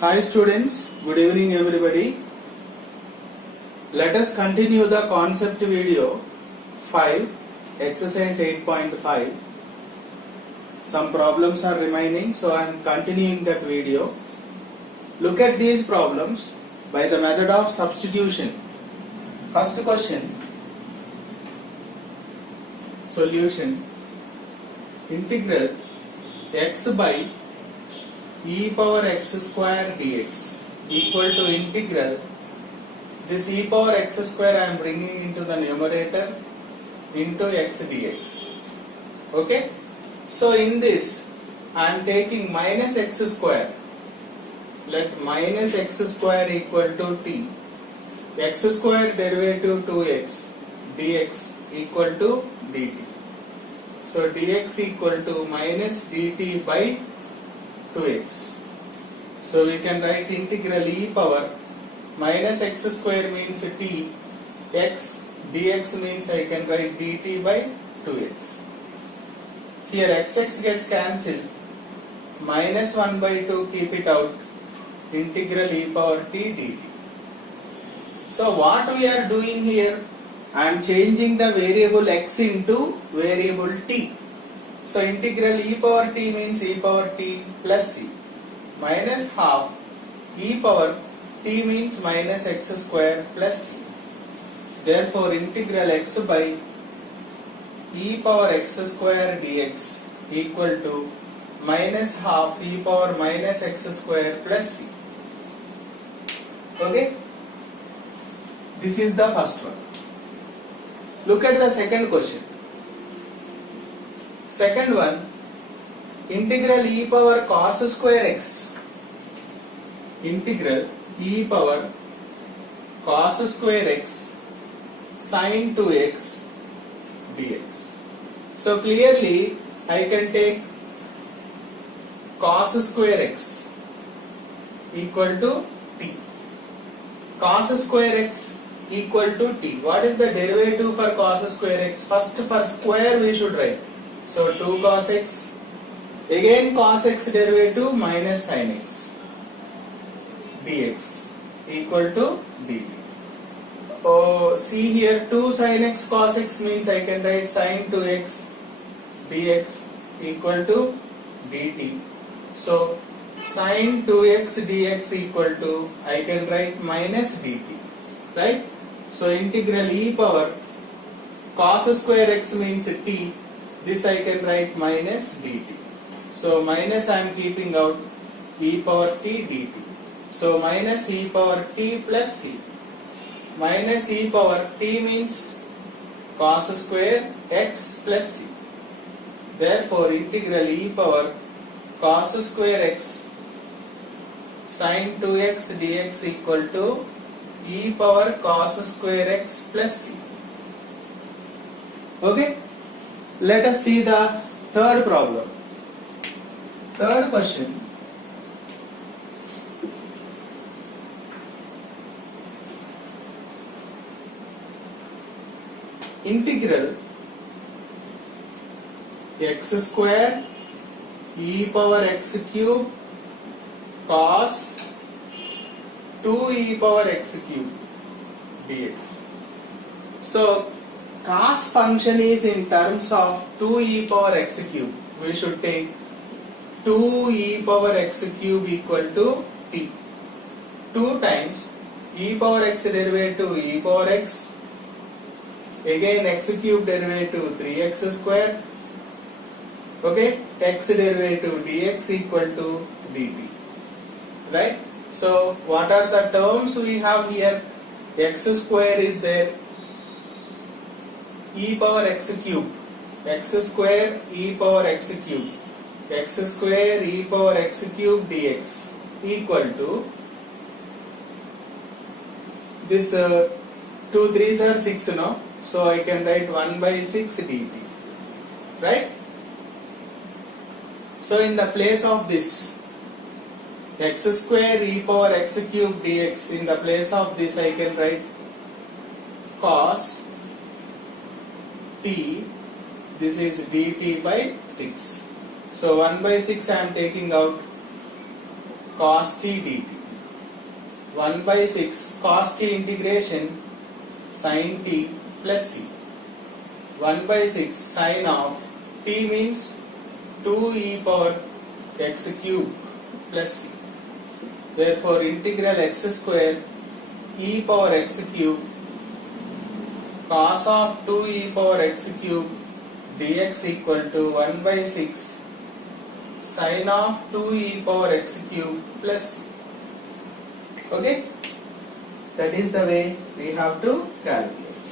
Hi students, good evening everybody. Let us continue the concept video 5, exercise 8.5. Some problems are remaining, so I am continuing that video. Look at these problems by the method of substitution. First question, solution, integral x by e power x square dx equal to integral, this e power x square I am bringing into the numerator, into x dx. Okay, so in this I am taking minus x square. Let minus x square equal to t, x square derivative 2x dx equal to dt. So dx equal to minus dt by 2x. So we can write integral e power minus x square means t, x dx means I can write dt by 2x. Here xx gets cancelled, minus 1 by 2 keep it out, integral e power t dt. So what we are doing here, I am changing the variable x into variable t. So integral e power t means e power t plus c, minus half e power t means minus x square plus c. Therefore integral x by e power x square dx equal to minus half e power minus x square plus c. Okay, this is the first one. Look at the second question. Second one, integral e power cos square x, integral e power cos square x sin 2x dx. So clearly I can take cos square x equal to t, cos square x equal to t. What is the derivative for cos square x? First for square we should write. So 2 cos x, again cos x derivative minus sin x dx equal to dt. Oh, see here 2 sin x cos x means I can write sin 2x dx equal to dt. So sin 2x dx equal to I can write minus dt, right? So integral e power cos square x means t, this I can write minus dt. So minus I am keeping out, e power t dt. So minus e power t plus c, minus e power t means cos square x plus c. Therefore integral e power cos square x sin 2x dx equal to e power cos square x plus c. Okay, let us see the third problem. Third question, integral x square e power x cube cos 2 e power x cube dx. So cos function is in terms of 2 e power x cube. We should take 2 e power x cube equal to t. 2 times e power x derivative e power x, again x cube derivative 3x square, okay, x derivative dx equal to dt, right? So what are the terms we have here? X square is there, e power x cube, x square e power x cube, x square e power x cube dx equal to this 2 3s are 6, no? So I can write 1 by 6 dt, right? So in the place of this x square e power x cube dx, in the place of this I can write cos t, this is dt by 6. So 1 by 6 I am taking out, cos t dt. 1 by 6 cos t integration sin t plus c. 1 by 6 sin of t means 2 e power x cube plus c. Therefore integral x square e power x cube cos of 2 e power x cube dx equal to 1 by 6 sin of 2 e power x cube plus c. Okay, that is the way we have to calculate.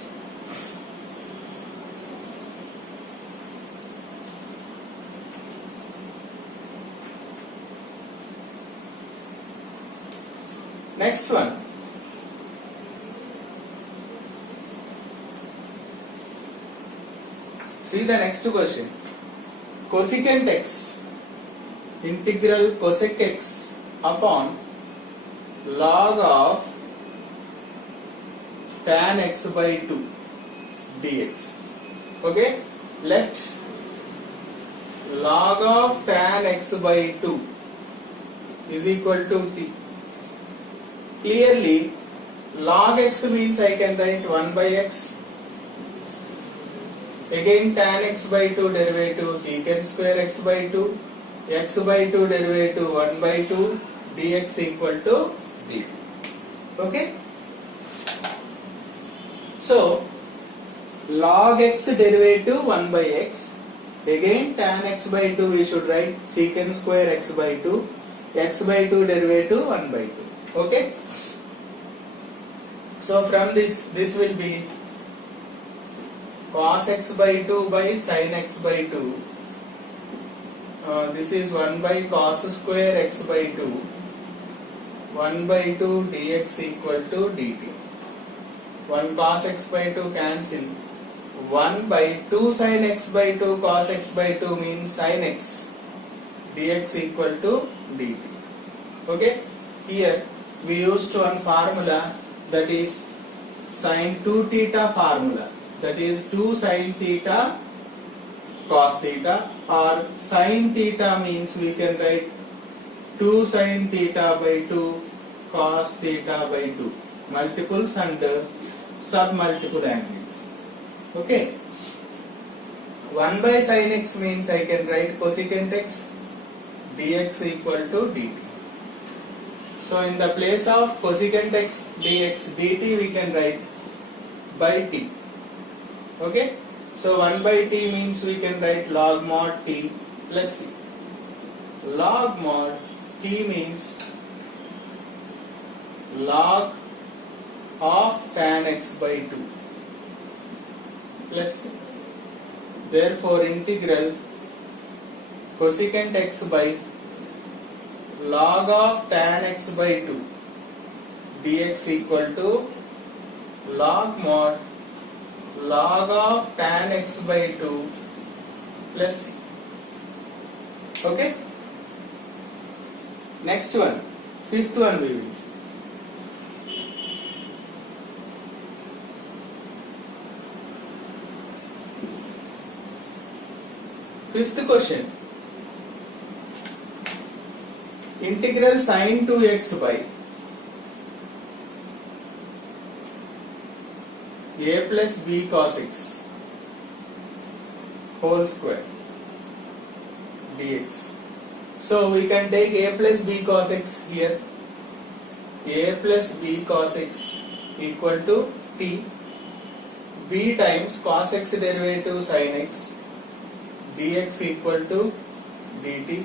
Next one. See the next question. Cosecant x, integral cosec x upon log of tan x by 2 dx. Okay, let log of tan x by 2 is equal to t. Clearly log x means I can write 1 by x. Again tan x by 2 derivative secant square x by 2, x by 2 derivative 1 by 2 dx equal to d. Okay, so log x derivative 1 by x, again tan x by 2 we should write secant square x by 2, x by 2 derivative 1 by 2. Okay, so from this will be cos x by 2 by sin x by 2. This is 1 by cos square x by 2, 1 by 2 dx equal to dt. 1 cos x by 2 cancel. 1 by 2 sin x by 2 cos x by 2 means sin x dx equal to dt. Okay, here we used one formula, that is sin 2 theta formula, that is 2 sin theta cos theta, or sin theta means we can write 2 sin theta by 2 cos theta by 2, multiples and sub-multiple angles. Okay, 1 by sin x means I can write cosecant x dx equal to dt. So in the place of cosecant x dx dt we can write by t. Okay, so 1 by t means we can write log mod t plus c. Log mod t means log of tan x by 2 plus c. Therefore integral cosecant x by log of tan x by 2 dx equal to log mod log of tan x by 2 plus c. Okay, next one, fifth one we will see. Fifth question, integral sin 2x by a plus b cos x whole square dx. So we can take a plus b cos x here. A plus b cos x equal to t, b times cos x derivative sin x dx equal to dt.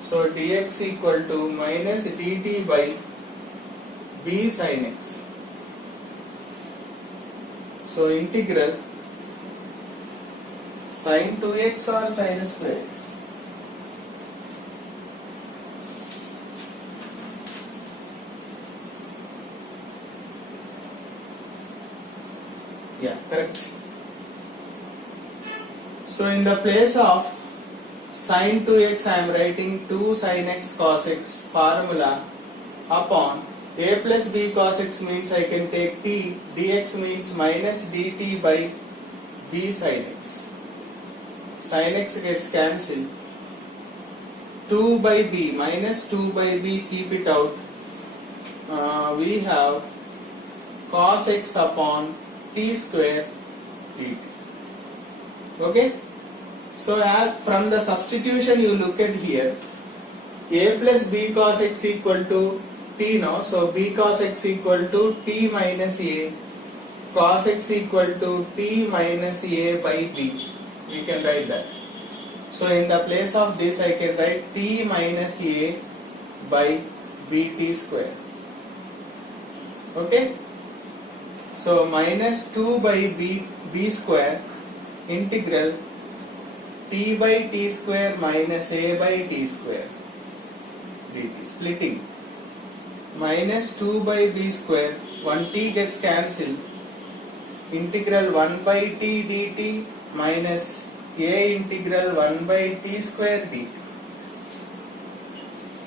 So dx equal to minus dt by b sin x. So integral sin 2x or sin square x. Yeah, correct. So in the place of sin 2x I am writing 2 sin x cos x formula upon a plus b cos x means I can take t, dx means minus dt by b sin x. Sin x gets cancelled. 2 by b, minus 2 by b, keep it out. We have cos x upon t square dt. Okay? So from the substitution you look at here, a plus b cos x equal to t now. So b cos x equal to t minus a, cos x equal to t minus a by b. We can write that. So in the place of this I can write t minus a by bt square. Okay? So minus 2 by b square integral t by t square minus a by t square dt. Splitting. Minus 2 by b square, 1t gets cancelled. Integral 1 by t dt minus a integral 1 by t square dt.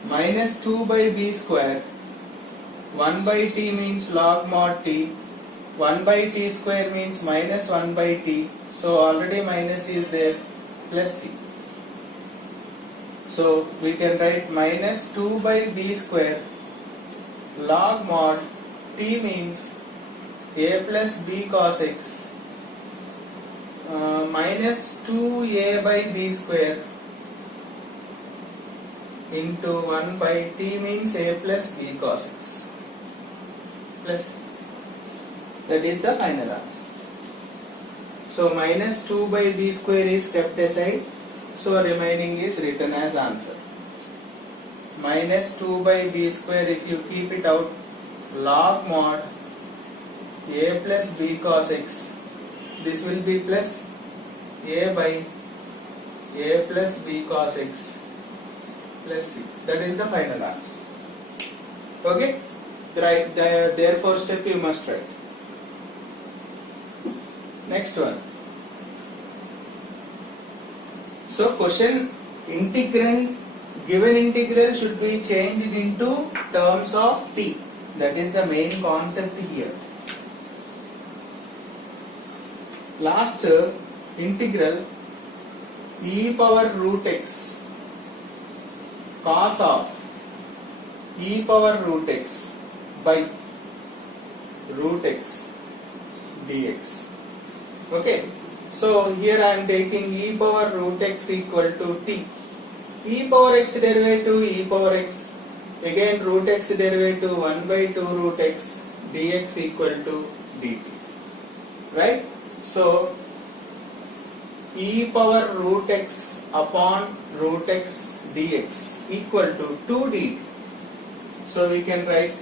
Minus 2 by b square, 1 by t means log mod t, 1 by t square means minus 1 by t, so already minus is there, plus c. So we can write minus 2 by b square log mod t means a plus b cos x minus 2a by b square into 1 by t means a plus b cos x plus. That is the final answer. So minus 2 by b square is kept aside, so remaining is written as answer. Minus 2 by b square, if you keep it out, log mod a plus b cos x, this will be plus a by a plus b cos x plus c. That is the final answer. Okay? Therefore step you must write. Next one. So question, integrand, given integral should be changed into terms of t. That is the main concept here. Last integral e power root x cos of e power root x by root x dx. Okay, so here I am taking e power root x equal to t. E power x derivative e power x, again root x derivative 1 by 2 root x dx equal to dt. Right? So e power root x upon root x dx equal to 2 dt. So we can write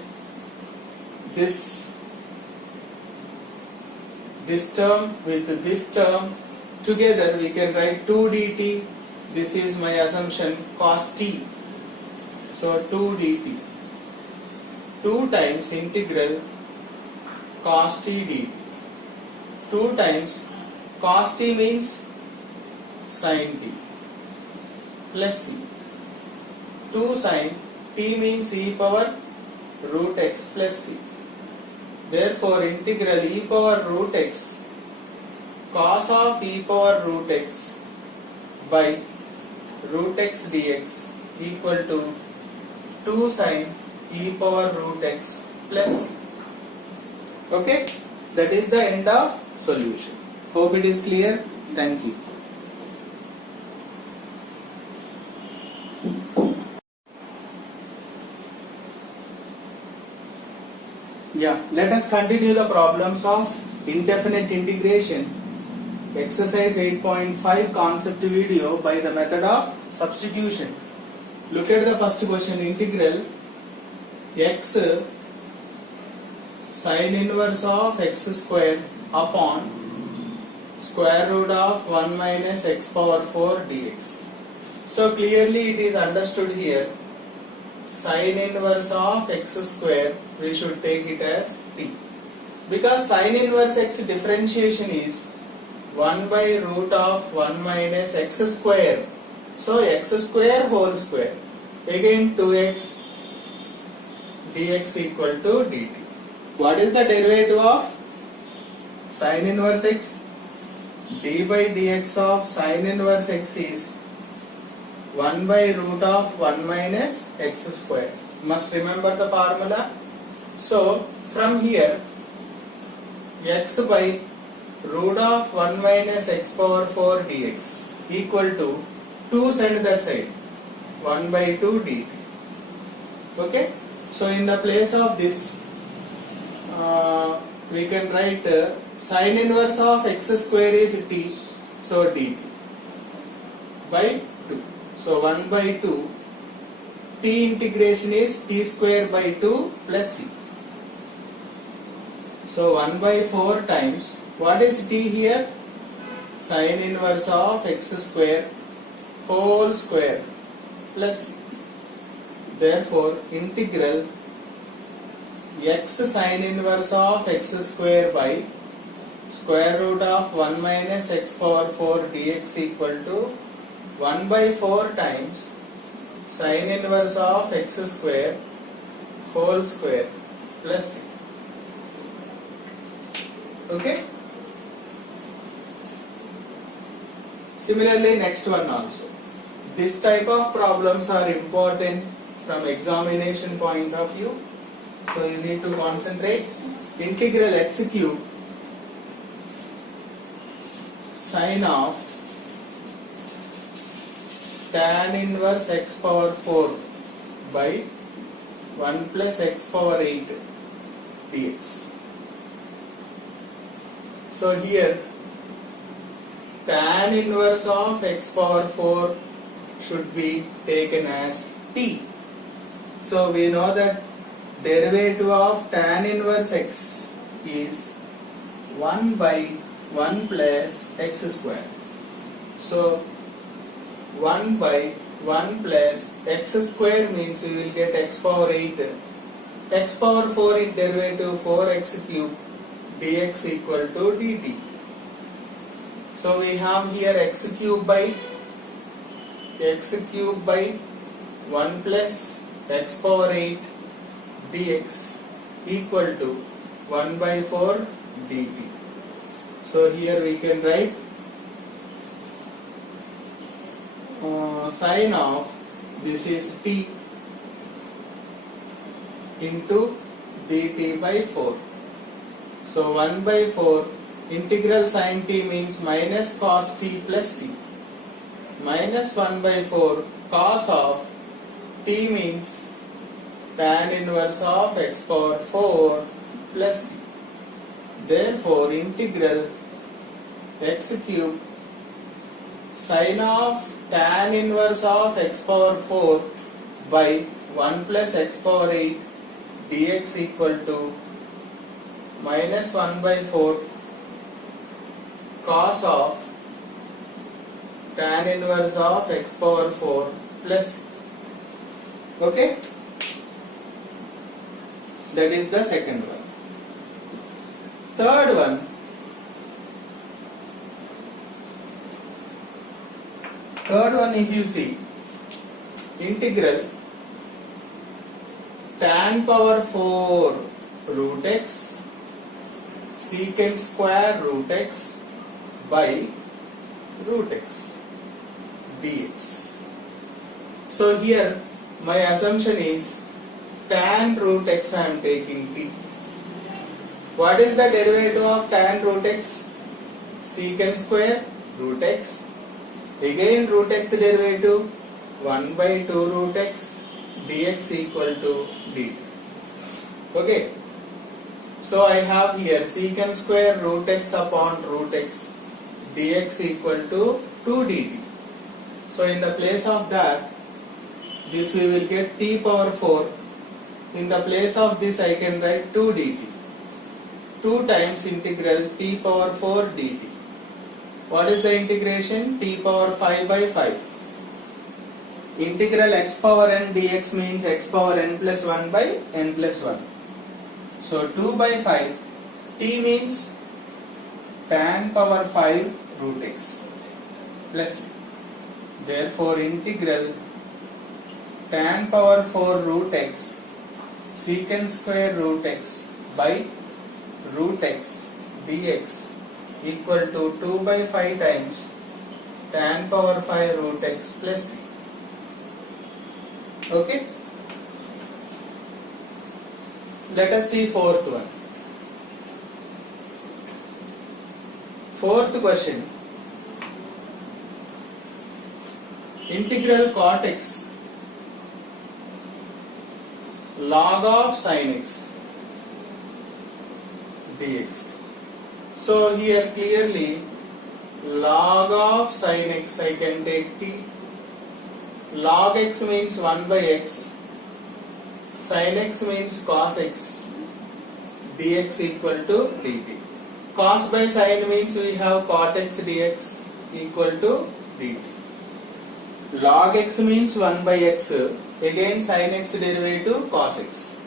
this term with this term together, we can write 2 dt. This is my assumption, cos t. So 2 dt. 2 times integral cos t dt. 2 times cos t means sin t plus c. 2 sin t means e power root x plus c. Therefore integral e power root x cos of e power root x by root x dx equal to 2 sin e power root x plus c. Okay, that is the end of solution. Hope it is clear. Thank you. Yeah, let us continue the problems of indefinite integration. Exercise 8.5 concept video by the method of substitution. Look at the first question. Integral x sin inverse of x square upon square root of 1 minus x power 4 dx. So clearly it is understood here, sin inverse of x square, we should take it as t. Because sin inverse x differentiation is 1 by root of 1 minus x square. So x square whole square. Again 2x dx equal to dt. What is the derivative of sin inverse x? D by dx of sin inverse x is 1 by root of 1 minus x square. Must remember the formula. So from here, x by root of 1 minus x power 4 dx equal to 2 send that side, 1 by 2 dt. Okay, so in the place of this we can write sin inverse of x square is t, so dt by 2. So 1 by 2, t integration is t square by 2 plus c. So 1 by 4 times, what is t here? Sin inverse of x square whole square plus c. Therefore integral x sin inverse of x square by square root of 1 minus x power 4 dx equal to 1 by 4 times sin inverse of x square whole square plus c. Okay. Similarly, next one also. This type of problems are important from examination point of view. So you need to concentrate. Integral x cube sin of tan inverse x power 4 by 1 plus x power 8 dx. So here tan inverse of x power 4 should be taken as t. So we know that derivative of tan inverse x is 1 by 1 plus x square. So 1 by 1 plus x square means you will get x power 8. X power 4 is derivative 4x cube dx equal to dt. So we have here x cube by 1 plus x power 8 dx equal to 1 by 4 dt. So here we can write sin of this is t into dt by 4. So 1 by 4 integral sin t means minus cos t plus c. Minus 1 by 4 cos of t means tan inverse of x power 4 plus c. Therefore integral x cube sin of tan inverse of x power 4 by 1 plus x power 8 dx equal to minus 1 by 4 cos of tan inverse of x power 4 plus. Okay, that is the second one. Third one, if you see, integral tan power 4 root x secant square root x by root x dx. So here my assumption is tan root x I am taking t. What is the derivative of tan root x? Secant square root x. Again root x derivative 1 by 2 root x dx equal to dt. Okay. So I have here secant square root x upon root x dx equal to 2 dt. So in the place of that, this we will get t power 4. In the place of this I can write 2 dt. 2 times integral t power 4 dt. What is the integration? T power 5 by 5. Integral x power n dx means x power n plus 1 by n plus 1. So 2 by 5, t means tan power 5 root x plus. Therefore integral tan power 4 root x secant square root x by root x dx equal to 2 by 5 times tan power 5 root x plus c. Okay. Let us see fourth one. Fourth question. Integral cot x log of sin x dx. So here clearly log of sin x I can take t. Log x means 1 by x. Sin x means cos x. Dx equal to dt. Cos by sin means we have cot x dx equal to dt. Log x means 1 by x. Again sin x derivative cos x.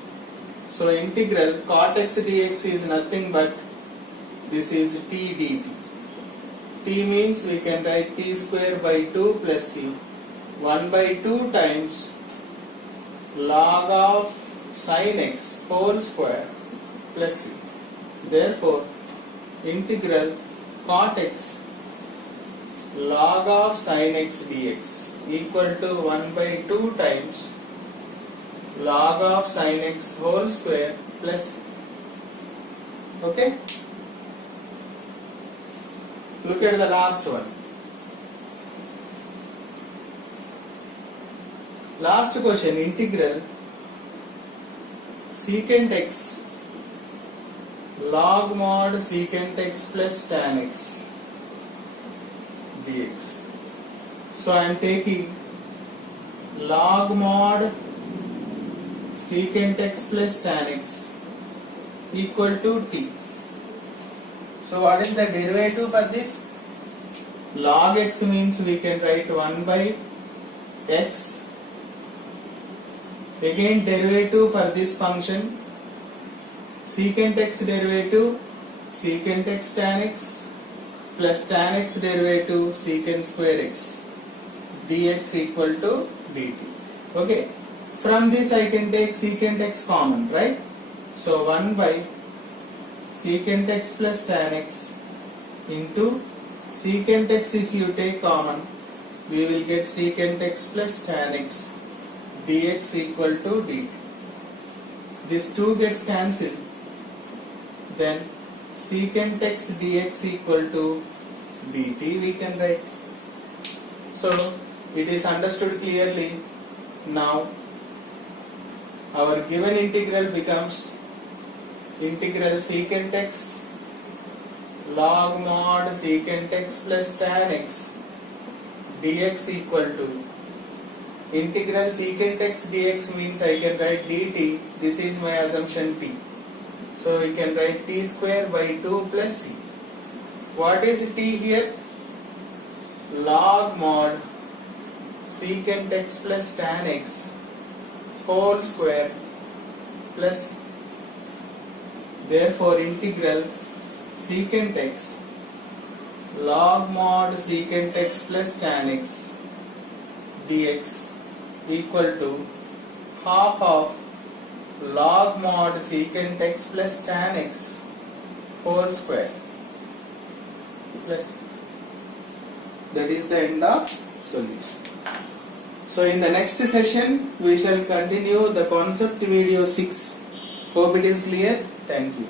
So integral cot x dx is nothing but this is t dt. T means we can write t square by 2 plus c. 1 by 2 times log of sin x whole square plus c. Therefore integral cot x log of sin x dx equal to 1 by 2 times log of sin x whole square plus. Okay. Look at the last one. Last question, integral secant x log mod secant x plus tan x dx. So I am taking log mod secant x plus tan x equal to t. So what is the derivative for this? Log x means we can write 1 by x. Again derivative for this function, secant x derivative secant x tan x plus tan x derivative secant square x dx equal to dt. Okay. From this I can take secant x common, right? So 1 by secant x plus tan x into secant x, if you take common we will get secant x plus tan x dx equal to dt. This 2 gets cancelled, then secant x dx equal to dt we can write. So it is understood clearly. Now our given integral becomes integral secant x log mod secant x plus tan x dx equal to integral secant x dx means I can write dt. This is my assumption t. So we can write t square by 2 plus c. What is t here? Log mod secant x plus tan x whole square plus. Therefore integral secant x log mod secant x plus tan x dx equal to half of log mod secant x plus tan x whole square plus. That is the end of solution. So in the next session we shall continue the concept video 6. Hope it is clear. Thank you.